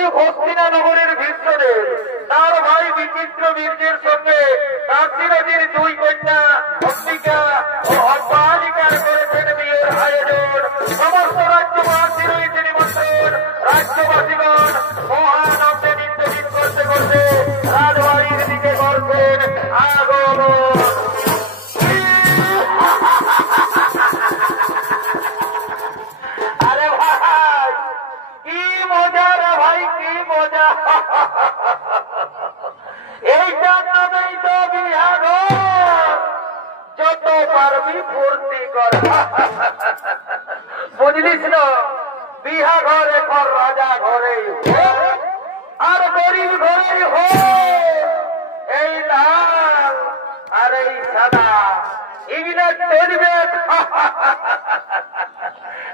যদি হস্তিনানগরের ভীষ্মদেব তার ভাই বিচিত্র বীর্যের সঙ্গে কাশীনদীর দুই কন্যা অম্বিকা ও অম্বালিকার করেছেন বিয়ের আয়োজন, সমস্ত রাজ্যবাসী রয়েছে নিমন্ত্রণ। রাজ্যবাসীগণ মহানন্দে নিত্যদিন করতে করতে রাজবাড়ির দিকে করছেন আগমন। আরে ভাই কি মজা রে ভাই, কি মজা! এইটার নামেই তো বিহার, যত পারবি ফুর্তি কর। বুঝলিস না, বিহা ঘরে কর, রাজা ঘরেই আর গরিব ঘরেই হো। এই লাল আর এই সাদা এগুলা চলবে,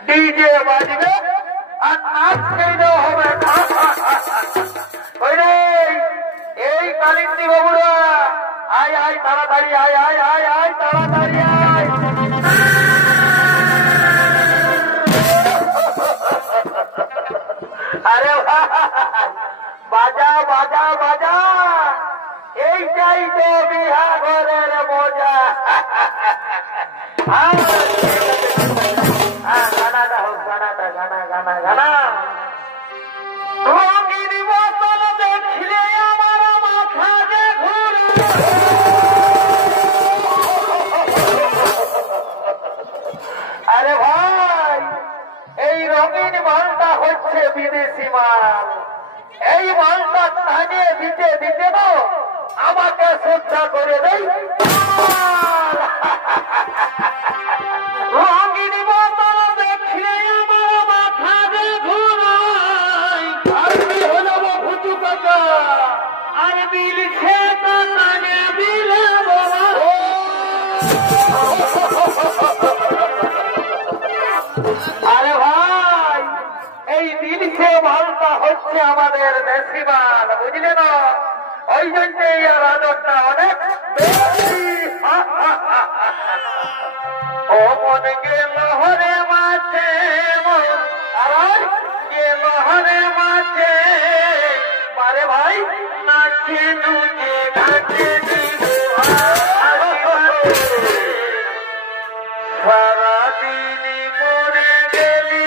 ডিজে বাজবে আর নাচ খেলে হবে। এই কালিন্দী বাবুরা আয় আয় তাড়াতাড়ি, আয় আয় আয় আয় তাড়াতাড়ি আয়। আরে বাজা বাজা বাজা, এইটাই তো বিহা ঘরের মজা। গানাটা হোক, গানাটা, গানা গানা গানা। রঙিনী বোতল দেখলে আমার মাথা যে ঘুরে। আরে ভাই এই রঙিন মালটা হচ্ছে বিদেশি মাল। এই মালটা টানিয়ে দিতে দিতে না আমাকে শ্রদ্ধা করে দেয়। রঙিনী বোতল দেখলে আমার মাথা যে ঘুরায়। আমি হলাম ভুতু কাকা আর বিলছে তো টানে দিলে বাবা। আরে ভাই এই দিলছে মালটা হচ্ছে আমাদের দেশি মাল, বুঝলে না? ওই জন্য এই রাজকটা অনেক বেশি। ও মন গেল হরে মাঝে, আর গেল হরে মাঝে, মারে ভাই নাচে নুচে নাচে সারাদিনই মরে গেলি।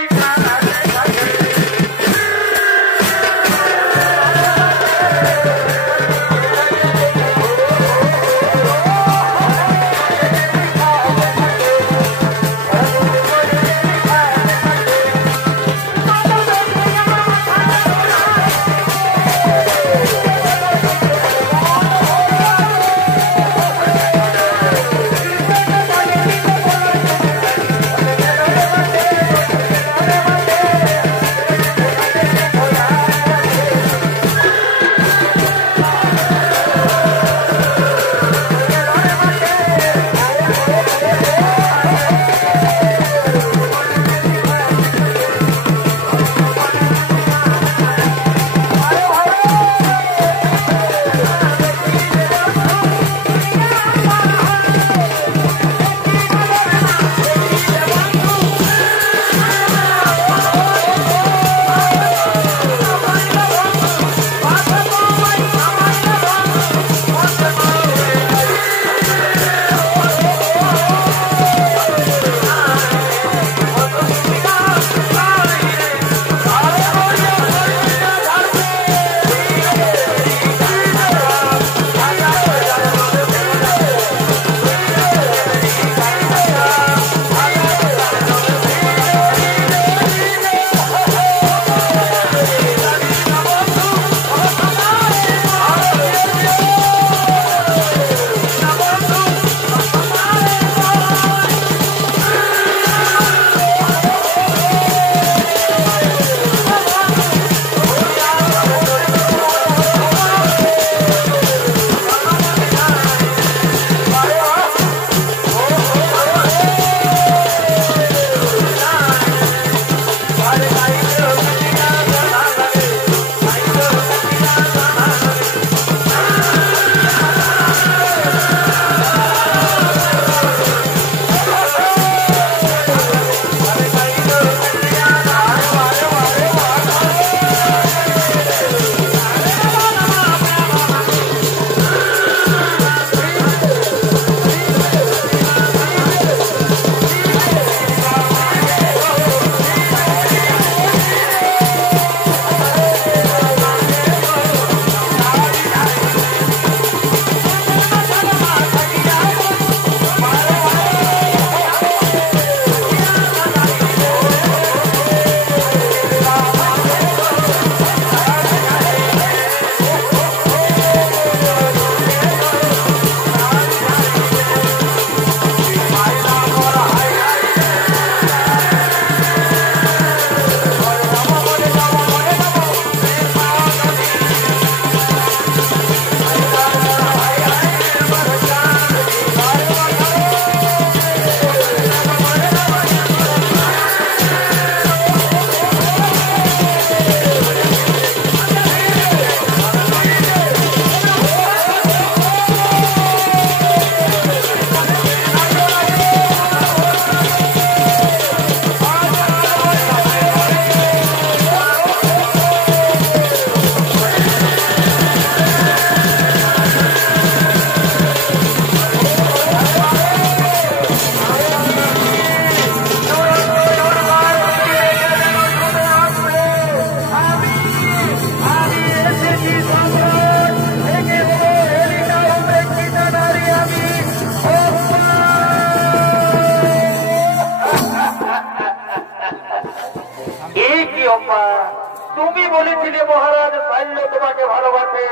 বলেছিলে মহারাজ শৈল্য তোমাকে ভালোবাসে,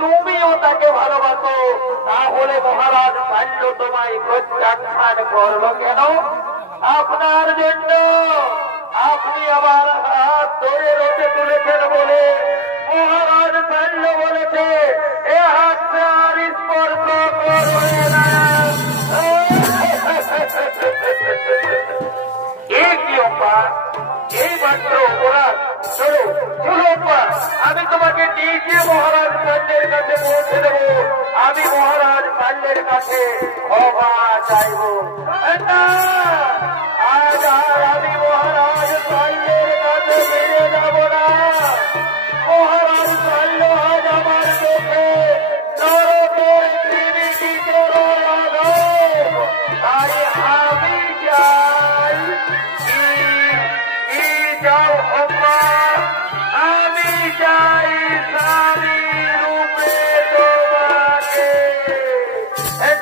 তুমিও তাকে ভালোবাসো, তাহলে মহারাজ শৈল্য তোমায় প্রত্যাখ্যান করলো কেন? আপনার জন্য আপনি আমার হাত ধরে রোদে তুলেছেন বলে মহারাজ শৈল্য বলেছে এ হাতটা আর স্পর্শ করবে না। এই মাত্র অপরাধ, চলো চলো আমি তোমাকে নিজে মহারাজ পাল্যের কাছে পৌঁছে দেবো, আমি মহারাজ পাল্যের কাছে ক্ষমা চাইব। আজ আর আমি মহারাজ পাল্যের কাছে ফিরে যাব না। মহারাজ পাল্য আজ আমার চোখে নরকের ত্রিনিটিকের রাঘব, তাই আমি চাই যাও আমি চাই স্বামী রূপে তোমাকে।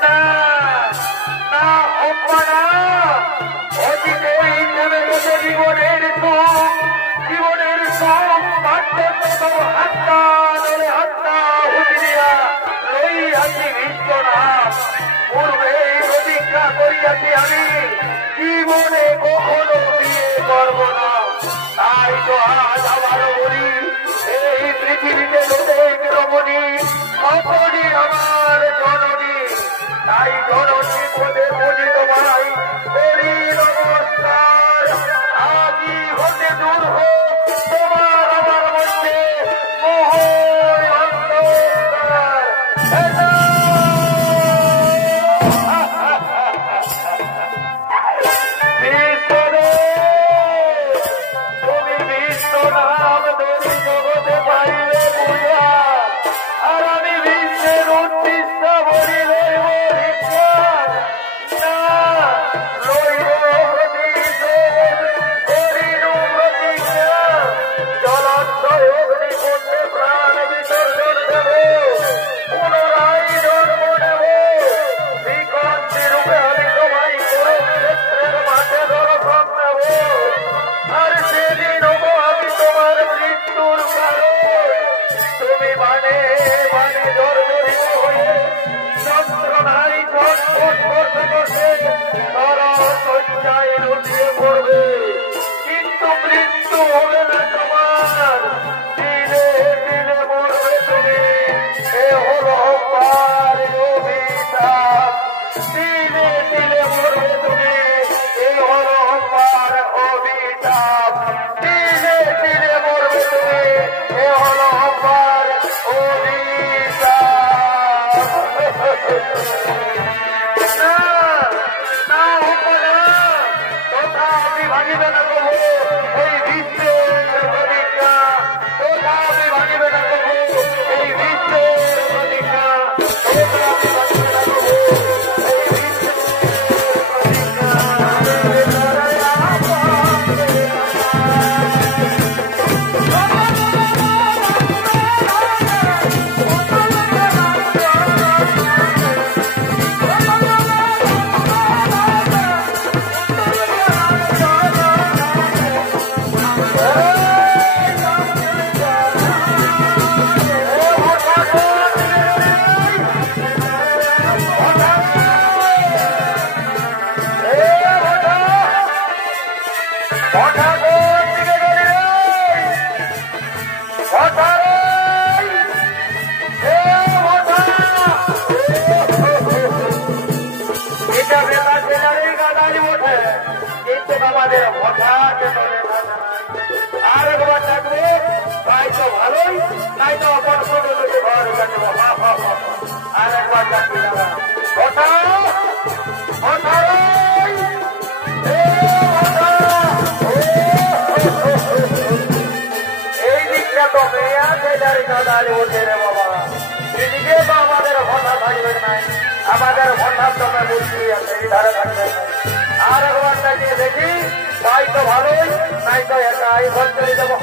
না না অম্মা, অতীতে হিসেবে গেছে জীবনের সুখ, জীবনের সুখ বার্ধক্য হত্যা নলে হত্যা হুদিয়া লইয়াছি বিশ্বনাথ। পূর্বে প্রতিজ্ঞা করিয়াছি আমি জীবনে কখনো বিয়ে করব না। তাই তো আজ আবারও বলি, এই পৃথিবীতে লোক রমণী অপনি আমার জননী, তাই জননী পদে বুঝি তোমায় করি নমস্কার। আজই হতে দূর হোক তোমার আমার মধ্যে মোহ অন্ধকার। কিন্তু মৃত্যু হবে না তোমার, দিলে দিলে মরবে তুমি। এ হলো অভিশাপ, দিলে দিলে মরবে তুমি। এ হলো অভিশাপ, দিলে দিলে মরবে তুমি। এ হলো ভাঙিবে না কবু এই বিশ্বের প্রতিজ্ঞা, তোরা আমি ভাঙিবে না কবু এই বিশ্বের প্রতিজ্ঞা, তোরা আমি ভাঙিবে না কবু এই বিশ্বের আমাদের হঠাৎ আর একবার থাকবে, তাই তো ভালোই, তাই তো অপর ঘর আর একবার থাকবে এই দিকটা তো মেয়ে আছে দাঁড়িয়ে ওঠে রে বাবা, এদিকে তো আমাদের ভটা থাকবে নাই, আমাদের ভটার তো বুঝছি আছে এই ধারে থাকবে না। আর একবার তাকিয়ে দেখি, তাই তো ভালোই, নাই তো একা এই ঘর চলে যাবো।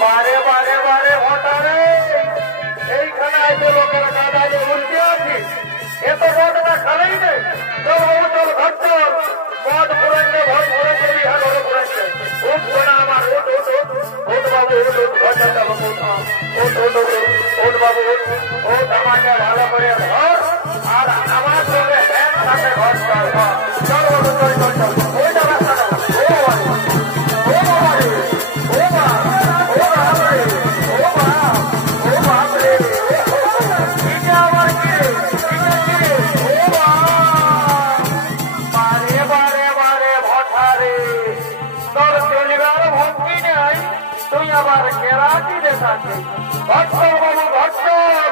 বারে বারে বারে ভটারে এইখানে আছে লোকেরা কাদায় উঠতে আছি, চল বলো, চল চল চল, ওইটা রাস্তাটা, ও বাবা রে, ও বাবা রে, ও বাপ রে, ও বাপ রে, এটা আবার কি রে, এটা কি রে, ও বারে বারে বারে ভঠারে, তোর চলিবার ভক্তি নেই, তুই আবার কেরাটি দেখাচ্ছে। ভট্টর বাবু ভট্টর,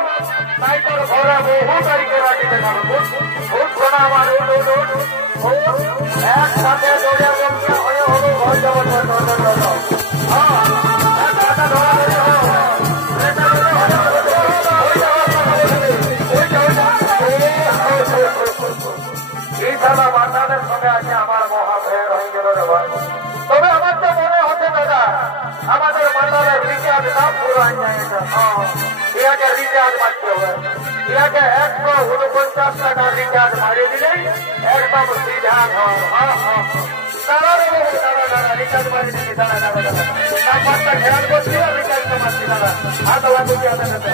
তাই তোর ঘরে বহু তারিখে রাখি দেখানো। উঠ শোনা আমার, উঠ উঠ উঠ উঠ, একসাথে দৌড়ে বলছে হয়ে হলো ঘর যাবো। এই সালা বাচ্চাদের সঙ্গে আছে আমার মহা ভেড় হয়ে গেল রে ভাই। তবে আমার তো মনে হচ্ছে দাদা আমাদের মাতালের রিচার্জ না পুরাই যায় এটা। ইয়াকে রিচার্জ মারতে হবে, ইয়াকে 149 টাকা রিচার্জ মারিয়ে দিলেই একদম সিধা ঘর। দাঁড়া রে বাবু, দাঁড়া দাঁড়া, রিচার্জ মারিয়ে দিচ্ছি, দাঁড়া দাঁড়া দাঁড়া, নাম্বারটা খেয়াল করছি, রিচার্জটা মারছি, দাঁড়া হাত লাগুছি হাতে হাতে।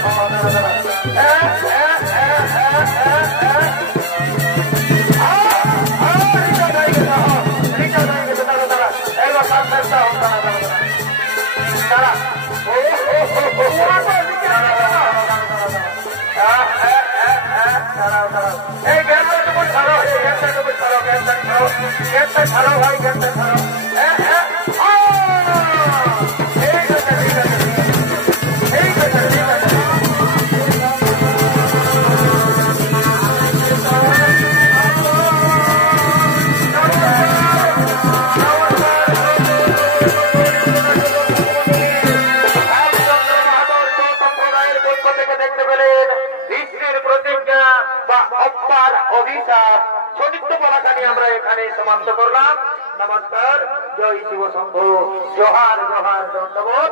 দাঁড়া দাঁড়া, এই গ্যাসটা তুমি ছাড়ো, এই গ্যাসটা তুমি ছাড়ো, গ্যাসটা ছাড়ো, গ্যাসটা ছাড়ো ভাই, গ্যাসটা ছাড়ো। ঠিক আছে ঠিক আছে ঠিক আছে ঠিক আছে। অভিশাপ চরিত্র বলাখানি আমরা এখানে সমাপ্ত করলাম। নমস্কার, জয় শিব শম্ভু, জোহার জোহার, দণ্ডবোধ।